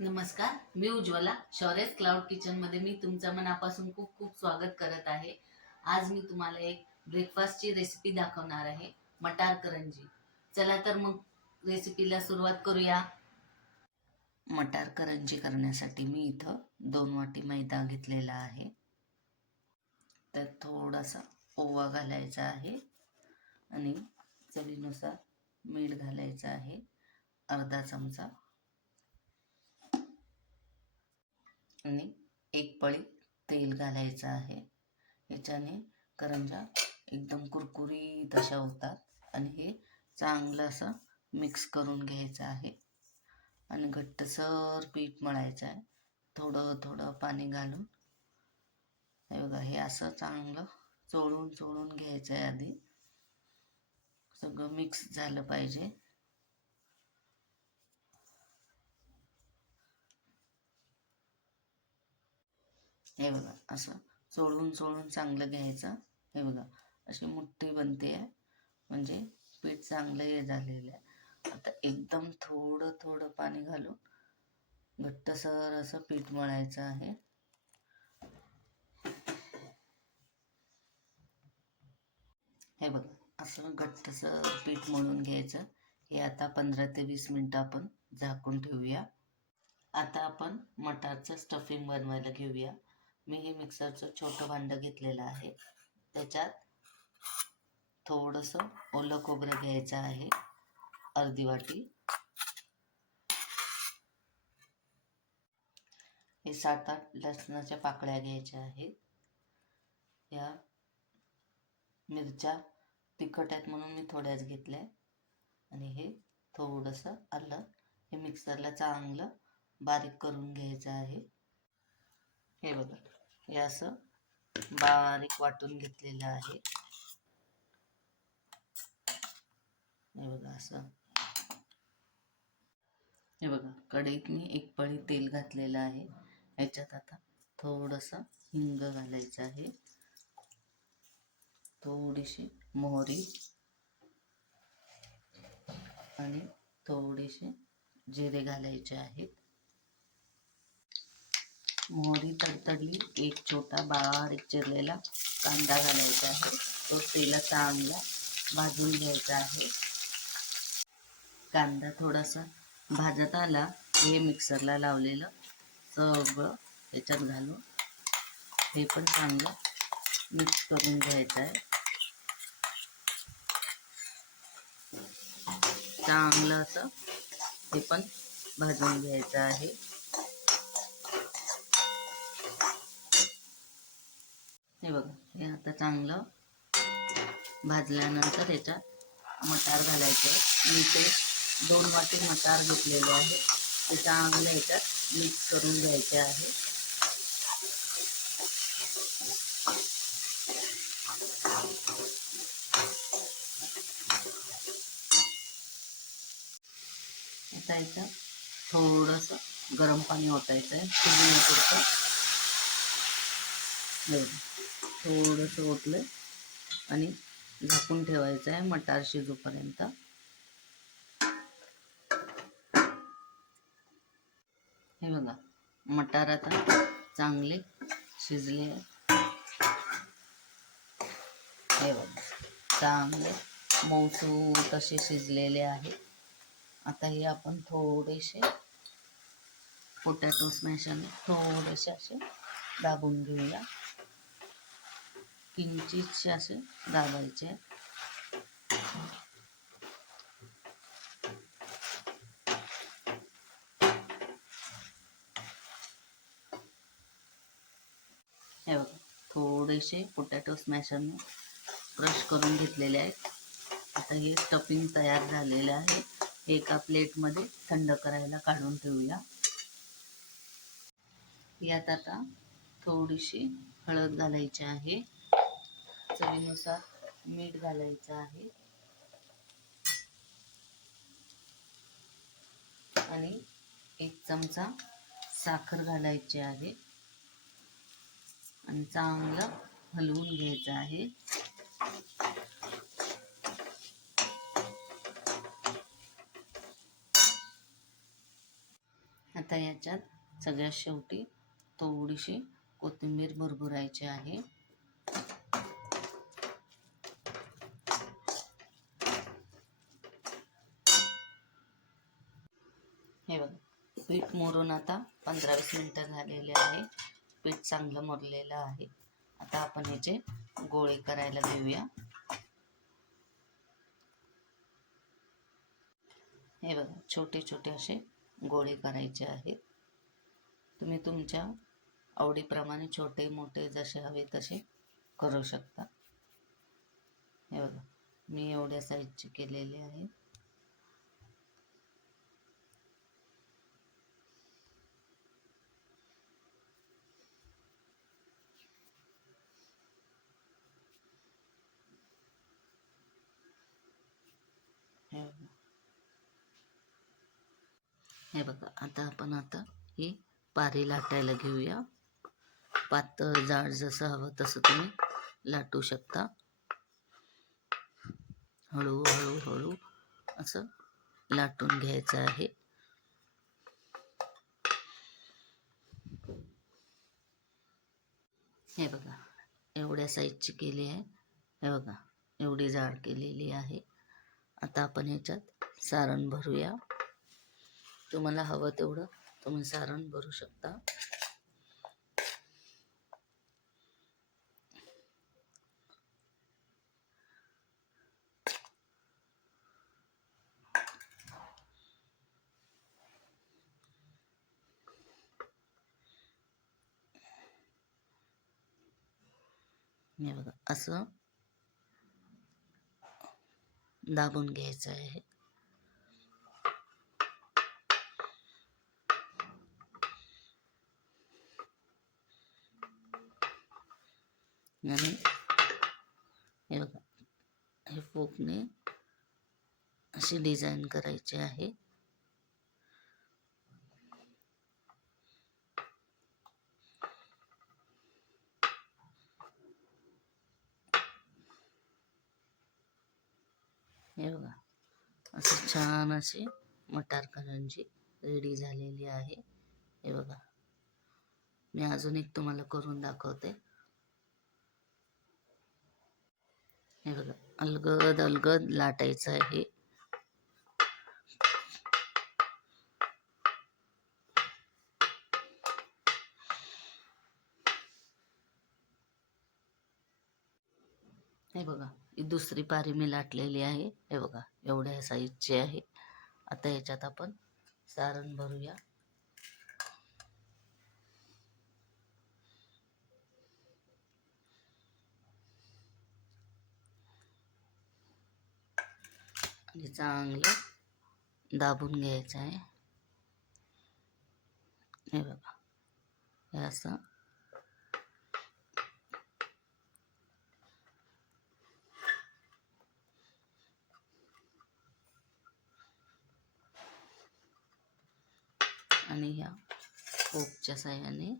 नमस्कार, मी उज्ज्वला. शौर्यस क्लाउड किचनमध्ये मी तुमचं मनापासून खूप खूप स्वागत करत आहे. आज मी तुम्हाला एक ब्रेकफास्टची रेसिपी दाखवणार आहे, मटार करंजी. चला तर मग रेसिपीला सुरुवात करूया. मटार करंजी करण्यासाठी मी इथं 2 वाटी मैदा घेतलेला आहे. त्यात थोडासा ओवा घालायचा आहे आणि चवीनुसार मीठ घालायचं आहे, अर्धा चमचा, आणि एक पळी तेल घालायचं आहे. ह्याच्याने करंज्या एकदम कुरकुरीत अशा होतात आणि हे चांगलं असं मिक्स करून घ्यायचं आहे आणि घट्टसर पीठ मळायचं आहे. थोडं थोडं पाणी घालून हे बघा, हे असं चांगलं चोळून चोळून घ्यायचं आहे. आधी सगळं मिक्स झालं पाहिजे. हे बघा, असं चोळून चोळून चांगलं घ्यायचं. हे बघा, अशी मुठ्ठी बनते आहे, म्हणजे पीठ चांगलं हे झालेलं आहे. आता एकदम थोडं थोडं पाणी घालून घट्टसर असं पीठ मळायचं आहे. हे बघा, असं घट्टसर पीठ मळून घ्यायचं. हे आता 15 ते 20 मिनटं आपण झाकून ठेवूया. आता आपण मटारचं स्टफिंग बनवायला घेऊया. मी हे मिक्सरचं छोटं भांडं घेतलेलं आहे. त्याच्यात थोडंसं ओलं खोबरं घ्यायचं आहे, अर्धी वाटी. हे 7-8 लसणाच्या पाकळ्या घ्यायच्या आहेत. या मिरच्या तिखट आहेत म्हणून मी थोड्याच घेतल्या. आणि हे थोडंसं आलं. हे मिक्सरला चांगलं बारीक करून घ्यायचं आहे. हे बघा, हे असं बारीक वाटून घेतलेलं आहे. हे बघा, असं. हे बघा, कढईत मी एक पळी तेल घातलेलं आहे. ह्याच्यात आता थोडंसं हिंग घालायचं आहे, थोडीशी मोहरी आणि थोडेसे जिरे घालायचे आहेत. मोहरी तडतडली, एक छोटा बारीक चिरलेला कांदा घालायचा आहे. तो तेलात चांगला भाजून घ्यायचा आहे. कांदा थोडासा भाजत आला, हे मिक्सरला लावलेलं सगळं त्याच्यात घालून हे पण चांगलं मिक्स करून घ्यायचं आहे. चांगलं असं हे पण भाजून घ्यायचं आहे. हे बघा, हे आता चांगलं भाजल्यानंतर याच्यात मटार घालायचे. मी ते 2 वाटी मटार घेतलेले आहे. ते चांगलं याच्यात मिक्स करून घ्यायचे आहे. आता याच्यात थोडंसं गरम पाणी ओतायचं आहे शिजण्यापुरतं. थोडंसं ओतलं आणि झाकून ठेवायचं आहे मटार शिजूपर्यंत. हे बघा, मटार आता चांगले शिजले. हे बघा, चांगले मऊसूत असे शिजलेले आहे. आता हे आपण थोडेसे पोटॅटो स्मॅशरने थोडेसे असे दाबून घेऊया. किंचितसे असे दाबायचे. हे बघा, थोडेसे पोटॅटो स्मॅशरने क्रश करून घेतलेले आहेत. आता हे स्टफिंग तयार झालेलं आहे. एका प्लेटमध्ये थंड करायला काढून ठेवूया. यात आता थोडीशी हळद घालायची आहे, चवीनुसार मीठ घालायचं आहे आणि 1 चमचा साखर घालायची आहे आणि चांगलं हलवून घ्यायचं आहे. आता याच्यात सगळ्यात शेवटी थोडीशी कोथिंबीर भुरभुरायची आहे. हे बघा, पीठ मुरून आता 15-20 मिनटं झालेले आहे. पीठ चांगलं मुरलेलं आहे. आता आपण याचे गोळे करायला घेऊया. हे बघा, छोटे छोटे असे गोळे करायचे आहेत. तुम्ही तुमच्या आवडीप्रमाणे छोटे मोठे जसे हवे तसे करू शकता. हे बघा, मी एवढ्या साईजचे केलेले आहेत. हे बघा, आता आपण ही पारी लाटायला घेऊया. पातळ जाड जसं हवं तसं तुम्ही लाटू शकता. हळू हळू हळू असं लाटून घ्यायचं आहे. हे बघा, एवढ्या साईजची केली आहे. हे बघा, एवढी जाड केलेली आहे. आता आपण ह्याच्यात सारण भरूया. तुम्हाला हवं तेवढं तुम्ही सारण भरू शकता. हे बघा, असं दाबून घ्यायचं आहे. आणि हे बघा, हे फोकने अशी डिझाईन करायची आहे. हे बघा, असं छान अशी मटार करंजी रेडी झालेली आहे. हे बघा, मी अजून एक तुम्हाला करून दाखवते. हे बघा, अलगद अलगद लाटायचं आहे. हे बघा, ही दुसरी पारी मी लाटलेली आहे. हे बघा, एवढ्या साईजची आहे. आता याच्यात आपण सारण भरूया. आणि चांगलं दाबून घ्यायचं आहे. हे बघा, हे असं आणि ह्या फोकच्या साहाय्याने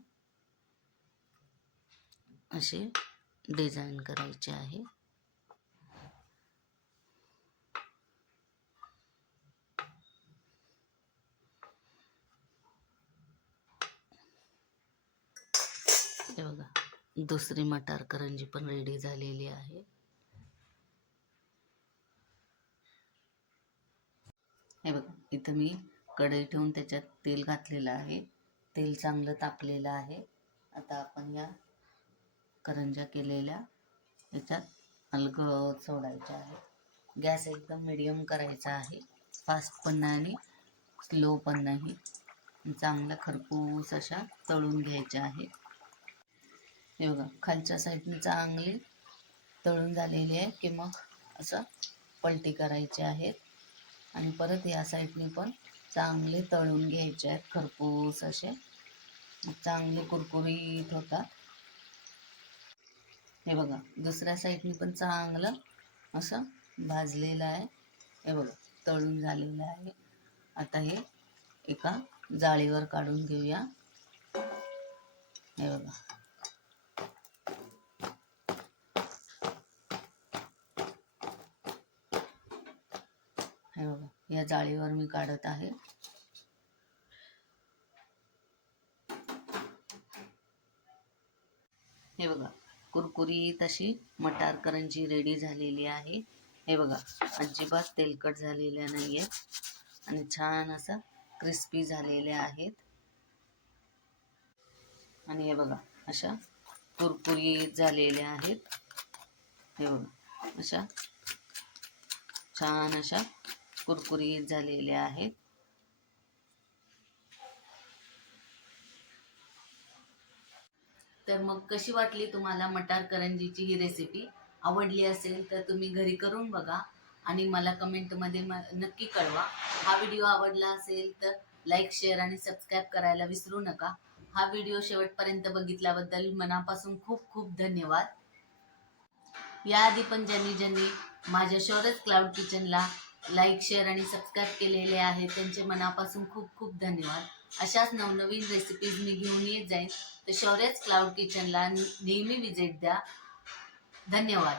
अशी डिझाईन करायची आहे. हे बघा, दुसरी मटार करंजी पण रेडी झालेली आहे. हे बघा, इथं मी कढई ठेवून त्याच्यात तेल घातलेलं आहे. तेल चांगलं तापलेलं आहे. आता आपण या करंज्या केलेल्या याच्यात अलगद सोडायच्या आहे. गॅस एकदम मिडियम करायचा आहे. फास्ट पण नाही आणि स्लो पण नाही. चांगल्या खरपूस अशा तळून घ्यायच्या आहेत. हे बघा, खालच्या साईडने चांगली तळून झालेली आहे की मग असं पलटी करायचे आहेत. आणि परत या साईडने पण चांगले तळून घ्यायचे आहेत खरपूस असे. चांगले कुरकुरीत होतात. हे बघा, दुसऱ्या साईडने पण चांगलं असं भाजलेलं आहे. हे बघा, तळून झालेलं आहे. आता हे एका जाळीवर काढून घेऊया. हे बघा, हे बघा, या जाळीवर मी काढत आहे. हे बघा, कुरकुरीत अशी मटार करंजी रेडी झालेली आहे. हे बघा, अजिबात तेलकट झालेल्या नाहीये आणि छान असा क्रिस्पी झालेल्या आहेत. आणि हे बघा, अशा कुरकुरीत झालेल्या आहेत. हे बघा, अशा छान अशा कुरकुरीत झालेल्या आहेत. तर मग कशी वाटली तुम्हाला मटार करंजीची ही रेसिपी? आवडली असेल तर तुम्ही घरी करून बघा आणि मला कमेंटमध्ये नक्की कळवा. हा व्हिडिओ आवडला असेल तर लाईक, शेअर आणि सबस्क्राईब करायला विसरू नका. हा व्हिडिओ शेवटपर्यंत बघितल्याबद्दल मनापासून खूप खूप धन्यवाद. याआधी पण ज्यांनी माझ्या शौर्यस क्लाउड किचनला लाईक, शेअर आणि सबस्क्राईब केलेले आहे त्यांचे मनापासून खूप खूप धन्यवाद. अशाच नवनवीन रेसिपीज मी घेऊन येत जाईन. तर शौर्यस क्लाउड किचनला नेहमी विजिट द्या. धन्यवाद.